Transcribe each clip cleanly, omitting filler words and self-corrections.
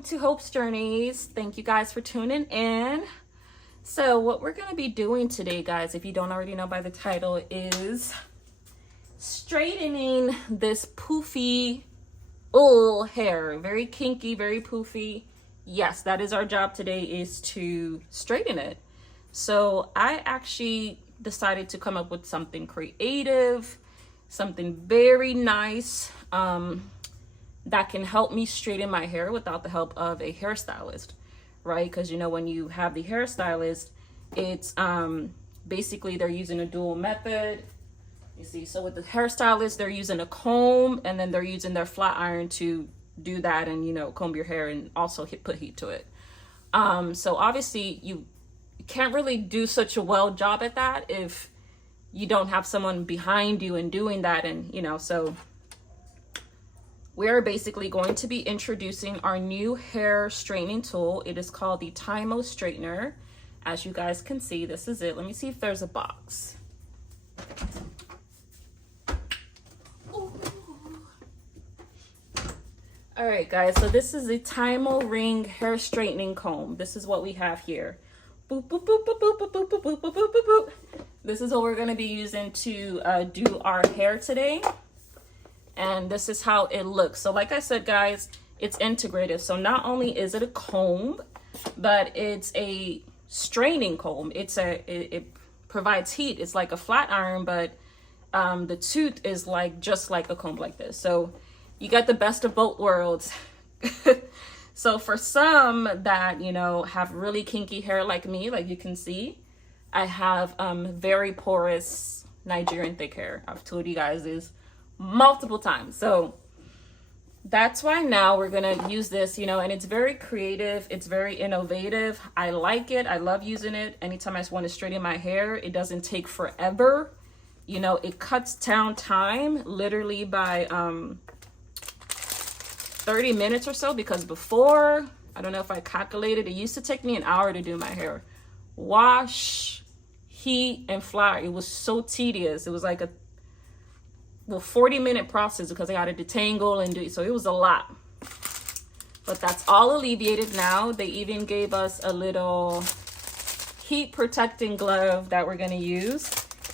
welcome to Hope's Journeys. Thank you guys for tuning in. So what we're going to be doing today, guys, if you don't already know by the title, is straightening this poofy hair. Very kinky, very poofy. Yes, that is our job today, is to straighten it. So I actually decided to come up with something creative, something very nice, that can help me straighten my hair without the help of a hairstylist, right? Because, you know, when you have the hairstylist, it's basically they're using a dual method. You see, so with the hairstylist, they're using a comb and then they're using their flat iron to do that and, you know, comb your hair and also put heat to it. So obviously you can't really do such a well job at that if you don't have someone behind you and doing that. And, you know, so we're basically going to be introducing our new hair straightening tool. It is called the Tymo straightener. As you guys can see, this is it. Let me see if there's a box. Ooh. All right, guys, so this is the Tymo ring hair straightening comb. This is what we have here. Boop, boop, boop, boop, boop, boop, boop, boop, boop, boop, boop, boop. This is what we're going to be using to do our hair today. And this is how it looks. So like I said, guys, it's integrative. So not only is it a comb, but it's a straining comb. It provides heat. It's like a flat iron, but the tooth is like just like a comb like this. So you got the best of both worlds. So for some that, you know, have really kinky hair like me, like you can see, I have very porous Nigerian thick hair. I've told you guys this multiple times. So that's why now we're gonna use this, you know, and it's very creative, it's very innovative. I like it. I love using it. Anytime I just want to straighten my hair, it doesn't take forever. You know, it cuts down time literally by 30 minutes or so, because before, I don't know if I calculated, it used to take me an hour to do my hair. Wash, heat, and flat. It was so tedious. It was like a 40-minute process because I got to detangle and do it. So it was a lot. But that's all alleviated now. They even gave us a little heat protecting glove that we're going to use.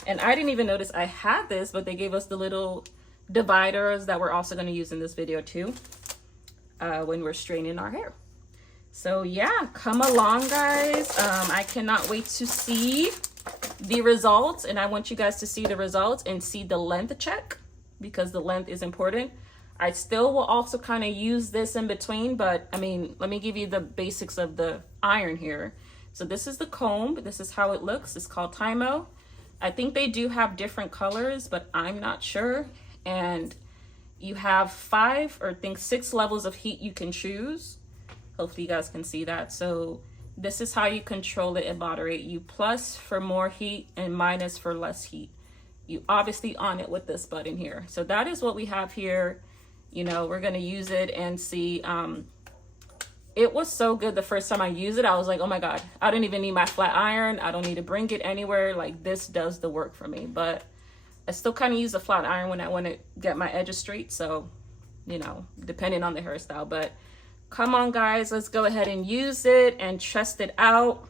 And I didn't even notice I had this, but they gave us the little dividers that we're also going to use in this video too, when we're straightening our hair. So yeah, come along, guys. I cannot wait to see the results, and I want you guys to see the results and see the length check, because the length is important. I still will also kind of use this in between, but I mean, let me give you the basics of the iron here. So this is the comb. This is how it looks. It's called Tymo. I think they do have different colors, but I'm not sure. And you have 5 or I think 6 levels of heat you can choose. Hopefully you guys can see that. So this is how you control it and moderate. You plus for more heat and minus for less heat. You obviously on it with this button here. So that is what we have here. You know, we're going to use it and see. It was so good the first time I used it. I was like, oh my God, I don't even need my flat iron. I don't need to bring it anywhere. Like, this does the work for me. But I still kind of use a flat iron when I want to get my edges straight. So, you know, depending on the hairstyle. But come on, guys, let's go ahead and use it and test it out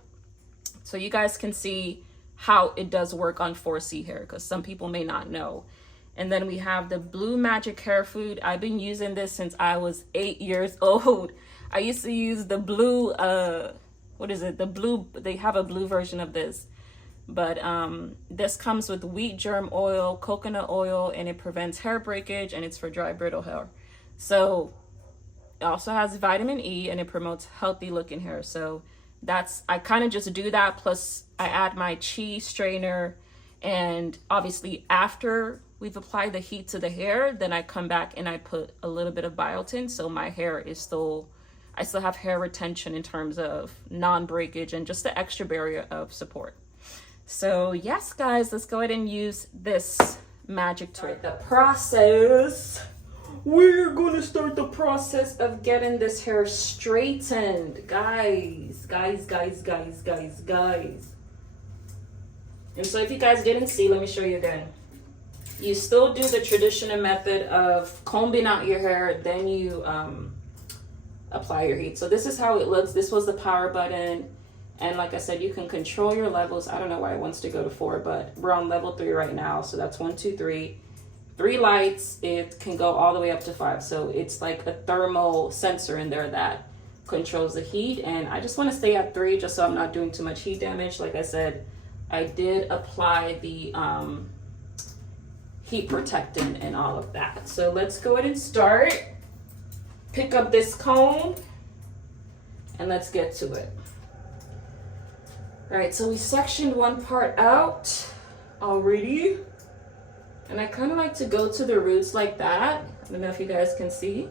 so you guys can see how it does work on 4C hair, because some people may not know. And then we have the Blue Magic Hair Food. I've been using this since I was 8 years old. I used to use the blue, what is it? The blue, they have a blue version of this. But this comes with wheat germ oil, coconut oil, and it prevents hair breakage, and it's for dry, brittle hair. So it also has vitamin E, and it promotes healthy looking hair. So that's, I kind of just do that. Plus I add my chi strainer, and obviously after we've applied the heat to the hair, then I come back and I put a little bit of biotin. So my hair is still, I still have hair retention in terms of non-breakage and just the extra barrier of support. So yes, guys, let's go ahead and use this magic tool. Right, the process. We're gonna start the process of getting this hair straightened. Guys. And so if you guys didn't see, let me show you again. You still do the traditional method of combing out your hair, then you apply your heat. So this is how it looks. This was the power button. And like I said, you can control your levels. I don't know why it wants to go to 4, but we're on level 3 right now. So that's 1, 2, 3. 3 lights. It can go all the way up to 5. So it's like a thermal sensor in there that controls the heat. And I just want to stay at 3 just so I'm not doing too much heat damage. Like I said, I did apply the heat protectant and all of that. So let's go ahead and start. Pick up this comb and let's get to it. All right, so we sectioned one part out already. And I kind of like to go to the roots like that. I don't know if you guys can see.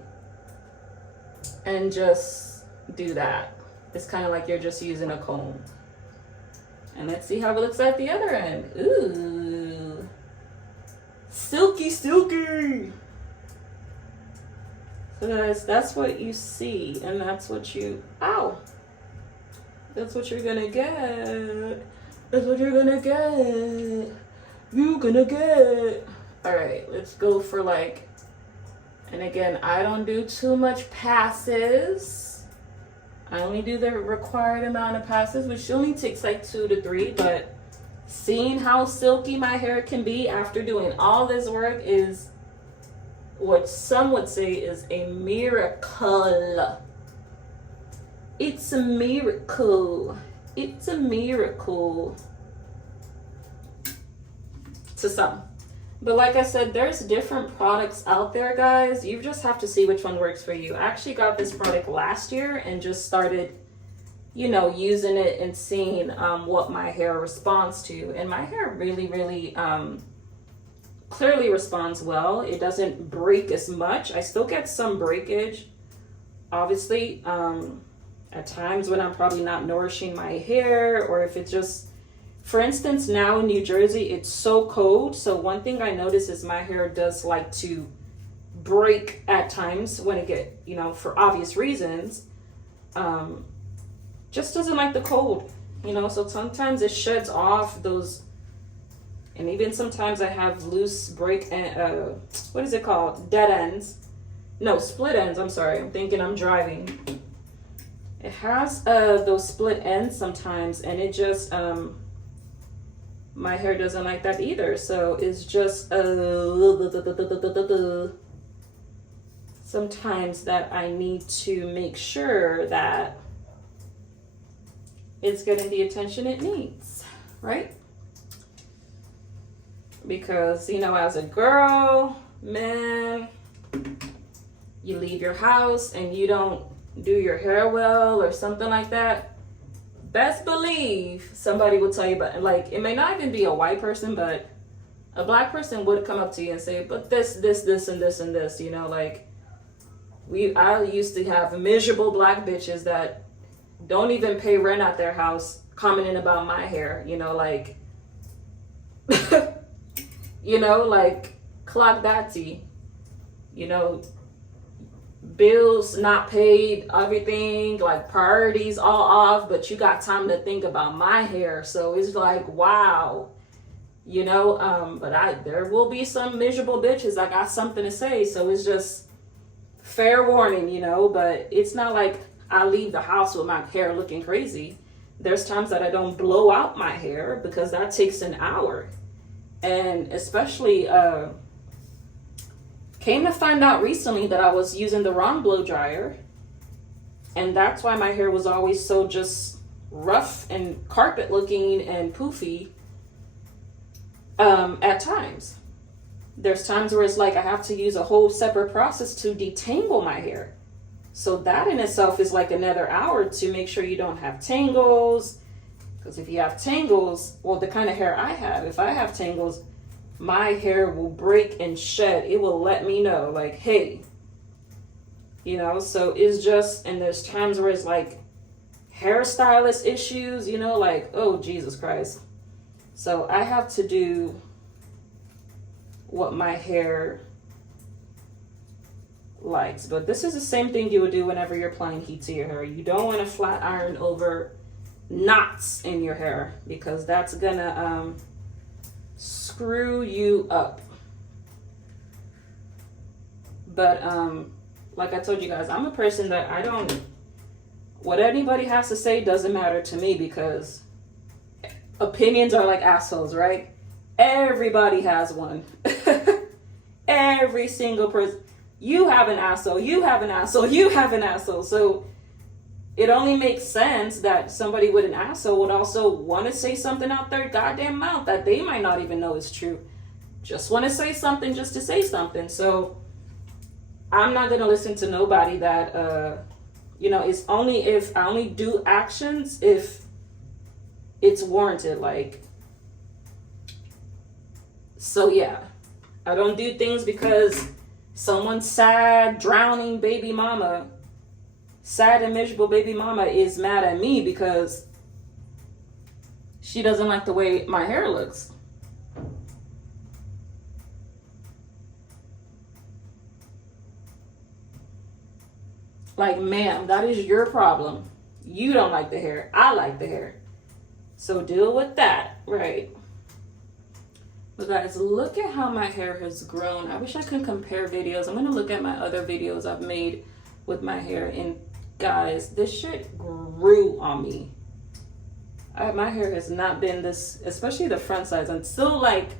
And just do that. It's kind of like you're just using a comb. And let's see how it looks at the other end. Ooh. Silky, silky. So guys, that's what you see. And that's what you, ow. That's what you're gonna get. That's what you're gonna get. You're gonna get. All right, let's go for like, and again, I don't do too much passes. I only do the required amount of passes, which only takes like 2 to 3, but seeing how silky my hair can be after doing all this work is what some would say is a miracle. It's a miracle. It's a miracle to some. But like I said, there's different products out there, guys. You just have to see which one works for you. I actually got this product last year and just started, you know, using it and seeing what my hair responds to. And my hair really, really clearly responds well. It doesn't break as much. I still get some breakage, obviously. At times when I'm probably not nourishing my hair, or if it's just, for instance, now in New Jersey, it's so cold. So one thing I notice is my hair does like to break at times when it get, you know, for obvious reasons. Just doesn't like the cold, you know, so sometimes it sheds off those, and even sometimes I have loose break, what is it called? Dead ends. No, split ends, I'm sorry. I'm thinking I'm driving. It has those split ends sometimes, and it just, my hair doesn't like that either. So it's just sometimes that I need to make sure that it's getting the attention it needs, right? Because, you know, as a girl, man, you leave your house and you don't do your hair well or something like that, best believe somebody will tell you about it. Like, it may not even be a white person, but a black person would come up to you and say, but this, and this, you know, like I used to have miserable black bitches that don't even pay rent at their house commenting about my hair, you know, like, you know, like, clock that tea, you know, bills not paid, everything, like priorities all off, but you got time to think about my hair. So it's like, wow, you know, but there will be some miserable bitches that got something to say. So it's just fair warning, you know, but it's not like I leave the house with my hair looking crazy. There's times that I don't blow out my hair because that takes an hour. And especially, came to find out recently that I was using the wrong blow dryer, and that's why my hair was always so just rough and carpet looking and poofy at times. There's times where it's like I have to use a whole separate process to detangle my hair. So that in itself is like another hour to make sure you don't have tangles. Because if you have tangles, well, the kind of hair I have, if I have tangles, my hair will break and shed. It will let me know, like, hey, you know. So it's just, and there's times where it's like hairstylist issues, you know, like, oh, Jesus Christ. So I have to do what my hair likes. But this is the same thing you would do whenever you're applying heat to your hair. You don't want to flat iron over knots in your hair, because that's gonna screw you up. But like I told you guys, I'm a person that I don't, what anybody has to say doesn't matter to me, because opinions are like assholes, right? Everybody has one. Every single person. You have an asshole, you have an asshole, you have an asshole. So it only makes sense that somebody with an asshole would also want to say something out their goddamn mouth that they might not even know is true. Just want to say something just to say something. So I'm not going to listen to nobody that, you know, it's only if I only do actions if it's warranted. Like, so yeah, I don't do things because someone's sad, drowning baby mama, sad and miserable baby mama is mad at me because she doesn't like the way my hair looks. Like, ma'am, that is your problem. You don't like the hair. I like the hair. So deal with that, right? But guys, look at how my hair has grown. I wish I could compare videos. I'm going to look at my other videos I've made with my hair. And guys, this shit grew on me. My hair has not been this, especially the front sides, until like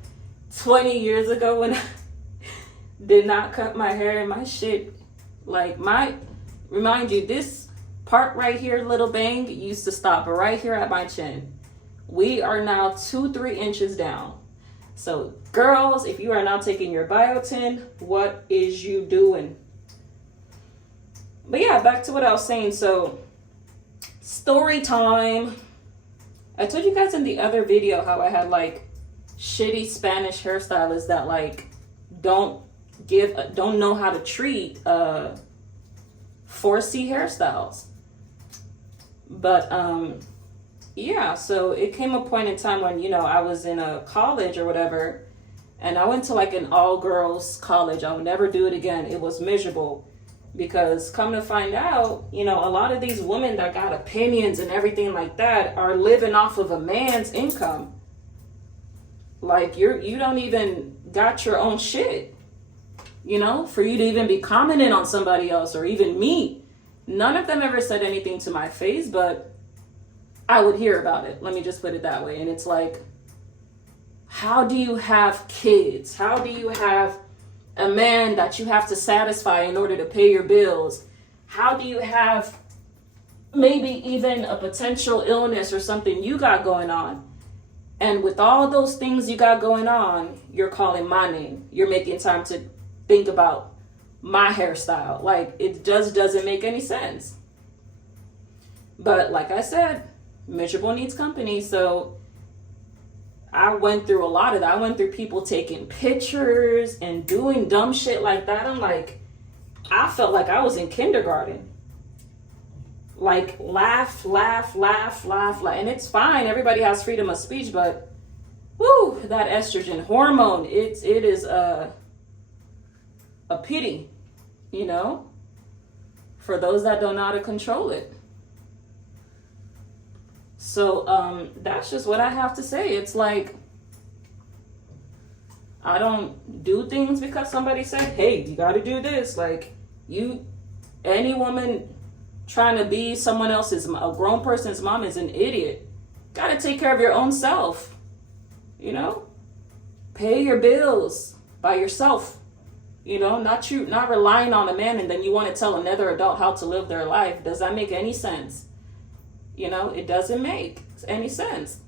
20 years ago when I did not cut my hair. And my shit, like remind you, this part right here, little bang, used to stop right here at my chin. We are now 2-3 inches down. So girls, if you are not taking your biotin, what is you doing? But yeah, back to what I was saying. So story time. I told you guys in the other video how I had like shitty Spanish hairstylists that like don't know how to treat 4C hairstyles. But yeah, so it came a point in time when, you know, I was in a college or whatever, and I went to like an all-girls college. I'll never do it again. It was miserable because come to find out, you know, a lot of these women that got opinions and everything like that are living off of a man's income. Like you don't even got your own shit, you know, for you to even be commenting on somebody else or even me. None of them ever said anything to my face, but I would hear about it. Let me just put it that way. And it's like, how do you have kids? How do you have a man that you have to satisfy in order to pay your bills? How do you have maybe even a potential illness or something you got going on? And with all those things you got going on, you're calling my name. You're making time to think about my hairstyle. Like, it just doesn't make any sense. But like I said, miserable needs company. So I went through a lot of that. I went through people taking pictures and doing dumb shit like that. I'm like, I felt like I was in kindergarten. Like, laugh. And it's fine. Everybody has freedom of speech, but whoo, that estrogen hormone, it is a pity, you know, for those that don't know how to control it. So that's just what I have to say. It's like, I don't do things because somebody said, hey, you got to do this. Like, any woman trying to be someone else's, a grown person's mom is an idiot. Got to take care of your own self, you know, pay your bills by yourself, you know, not relying on a man. And then you want to tell another adult how to live their life. Does that make any sense? You know, it doesn't make any sense.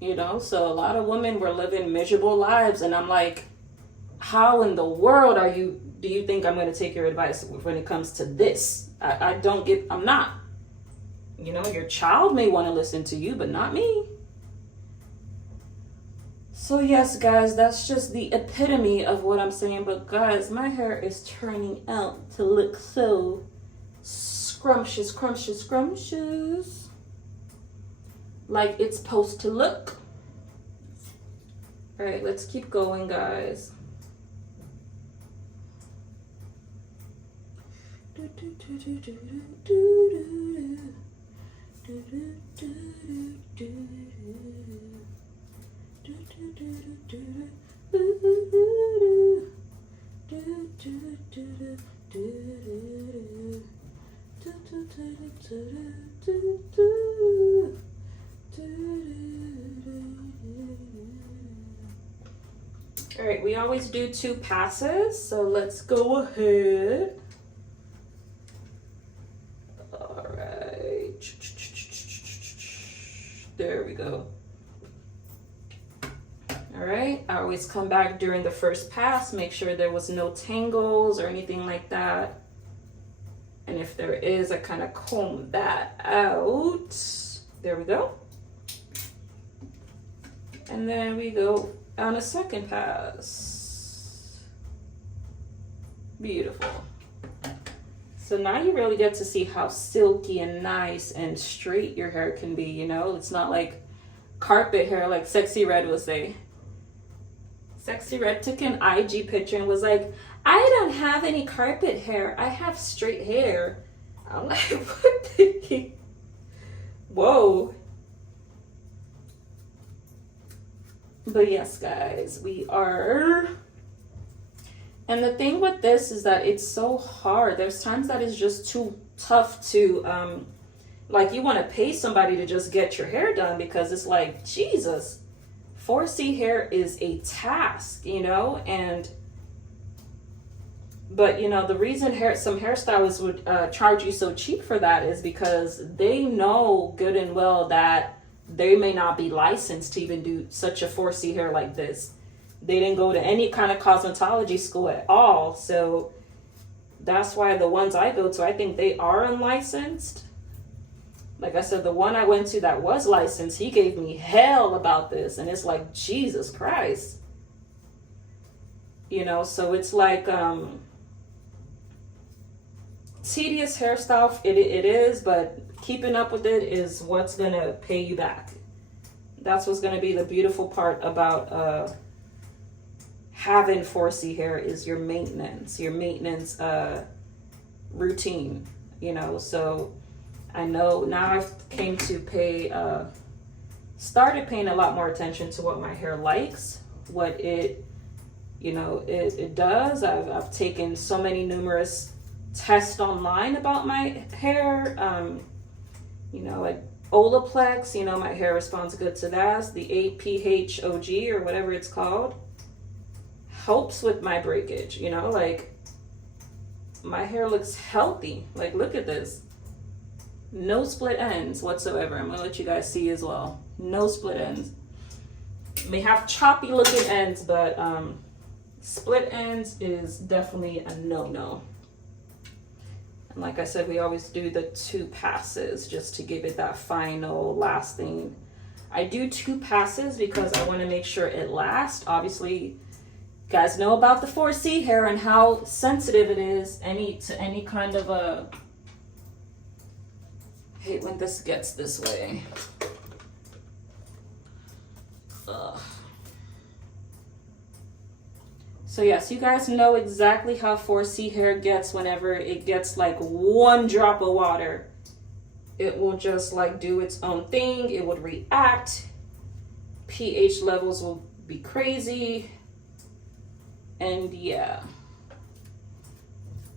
You know, so a lot of women were living miserable lives. And I'm like, how in the world do you think I'm going to take your advice when it comes to this? I'm not. You know, your child may want to listen to you, but not me. So yes, guys, that's just the epitome of what I'm saying. But guys, my hair is turning out to look so scrumptious, like it's supposed to look. All right, let's keep going, guys. All right, we always do 2 passes, so let's go ahead. All right, there we go. All right, I always come back during the first pass, make sure there was no tangles or anything like that. And if there is, I kind of comb that out. There we go. And then we go on a second pass. Beautiful. So now you really get to see how silky and nice and straight your hair can be, you know? It's not like carpet hair like Sexy Red would say. Sexy Red took an IG picture and was like, I don't have any carpet hair. I have straight hair. I'm like, what did he? Whoa. But yes, guys, we are. And the thing with this is that it's so hard. There's times that it's just too tough to, like you want to pay somebody to just get your hair done because it's like, Jesus, 4C hair is a task, you know? But you know, the reason some hairstylists would charge you so cheap for that is because they know good and well that they may not be licensed to even do such a 4C hair like this. They didn't go to any kind of cosmetology school at all. So that's why the ones I go to, I think they are unlicensed. Like I said, the one I went to that was licensed, he gave me hell about this. And it's like, Jesus Christ. You know, so it's like tedious hairstyle, it is, but keeping up with it is what's going to pay you back. That's what's going to be the beautiful part about having 4C hair is your maintenance routine, you know. So I know now I've came to started paying a lot more attention to what my hair likes, what it, you know, it does. I've taken so many numerous tests online about my hair, you know, like Olaplex, you know, my hair responds good to that. The APHOG or whatever it's called helps with my breakage, you know, like my hair looks healthy. Like, look at this. No split ends whatsoever. I'm gonna let you guys see as well. No split ends. May have choppy looking ends, but split ends is definitely a no-no. And like I said, we always do the 2 passes just to give it that final last thing. I do 2 passes because I want to make sure it lasts. Obviously, you guys know about the 4C hair and how sensitive it is to any kind of a. Hate when this gets this way. Ugh. So yes, you guys know exactly how 4C hair gets whenever it gets like 1 drop of water. It will just like do its own thing. It would react. pH levels will be crazy. And yeah.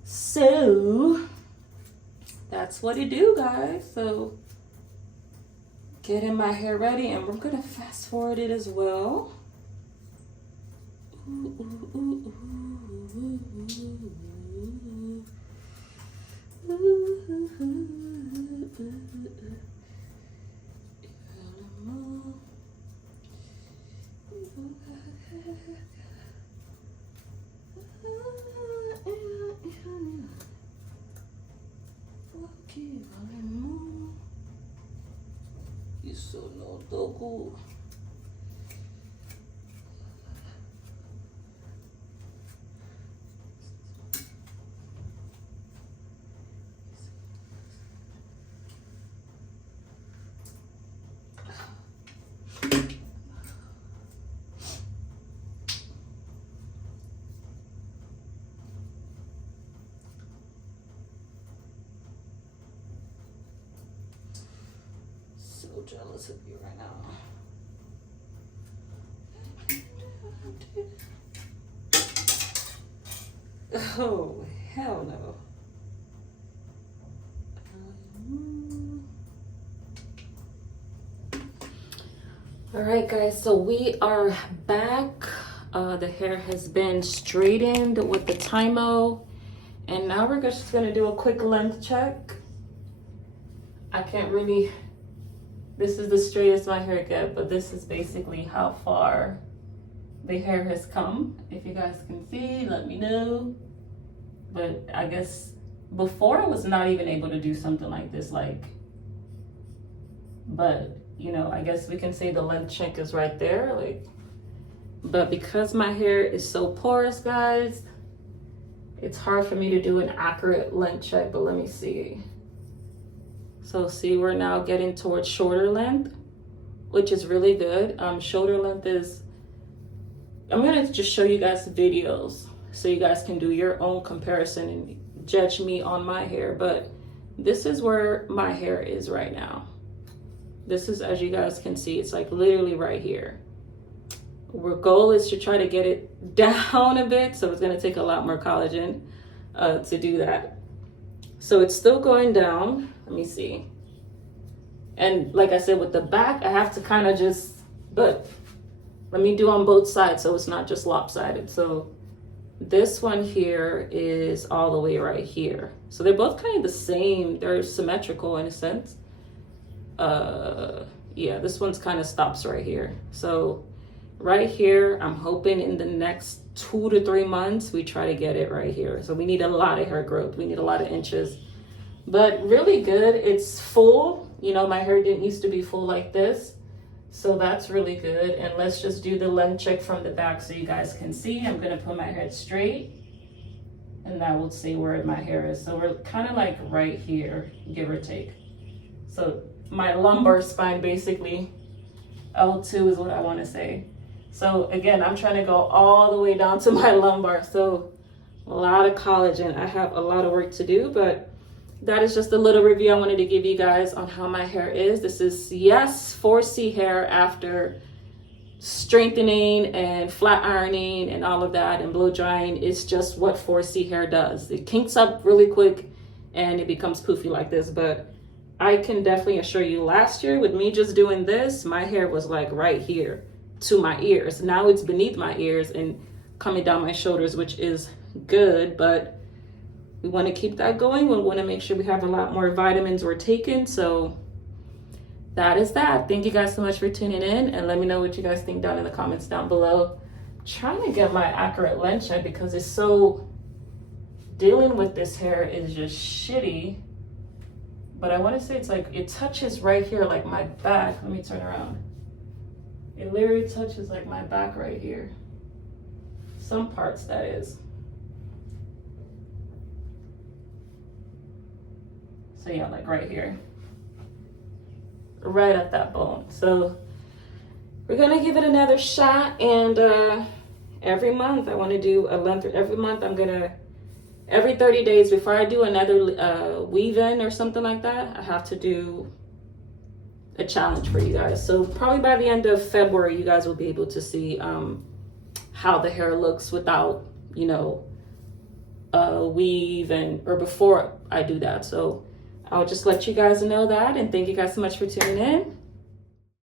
So that's what it do, guys. So getting my hair ready, and we're gonna fast forward it as well. Ooh, ooh, ooh, ooh, ooh, so jealous of you right now. Oh, Hell no. All right, guys, so we are back. The hair has been straightened with the Tymo, and now we're just gonna do a quick length check. I can't really, this is the straightest my hair gets, but this is basically how far the hair has come. If you guys can see, let me know. But I guess before I was not even able to do something like this, but you know, I guess we can say the length check is right there, but because my hair is so porous, guys, it's hard for me to do an accurate length check, but let me see. So see, we're now getting towards shorter length, which is really good. Shoulder length is, I'm gonna just show you guys videos so you guys can do your own comparison and judge me on my hair, but this is where my hair is right now. This is, as you guys can see, it's like literally right here. Our goal is to try to get it down a bit, so it's gonna take a lot more collagen to do that. So it's still going down. Let me see. And like I said, with the back, I have to kind of just, but let me do on both sides so it's not just lopsided. So this one here is all the way right here. So they're both kind of the same. They're symmetrical in a sense. Yeah, this one's kind of stops right here. So right here, I'm hoping in the next 2 to 3 months, we try to get it right here. So we need a lot of hair growth. We need a lot of inches, but really good. It's full. You know, my hair didn't used to be full like this. So that's really good. And let's just do the length check from the back so you guys can see. I'm gonna put my head straight and that will say where my hair is. So we're kind of like right here, give or take. So my lumbar spine, basically, L2 is what I want to say. So again, I'm trying to go all the way down to my lumbar. So a lot of collagen. I have a lot of work to do, but that is just a little review I wanted to give you guys on how my hair is. This is, yes, 4C hair after strengthening and flat ironing and all of that and blow drying. It's just what 4C hair does. It kinks up really quick and it becomes poofy like this, but I can definitely assure you, last year with me just doing this, my hair was like right here to my ears. Now it's beneath my ears and coming down my shoulders, which is good, but we want to keep that going. We want to make sure we have a lot more vitamins we're taking. So that is that. Thank you guys so much for tuning in, and let me know what you guys think down in the comments down below. Trying to get my accurate length check because it's so, dealing with this hair is just shitty. But I want to say it's like, it touches right here, like my back. Let me turn around. It literally touches like my back right here. Some parts, that is. So yeah, like right here. Right at that bone. So we're gonna give it another shot, and every month I want to do a length. Every month I'm gonna, every 30 days before I do another weave-in or something like that, I have to do a challenge for you guys. So probably by the end of February, you guys will be able to see how the hair looks without, you know, weave or before I do that. So I'll just let you guys know that, and thank you guys so much for tuning in.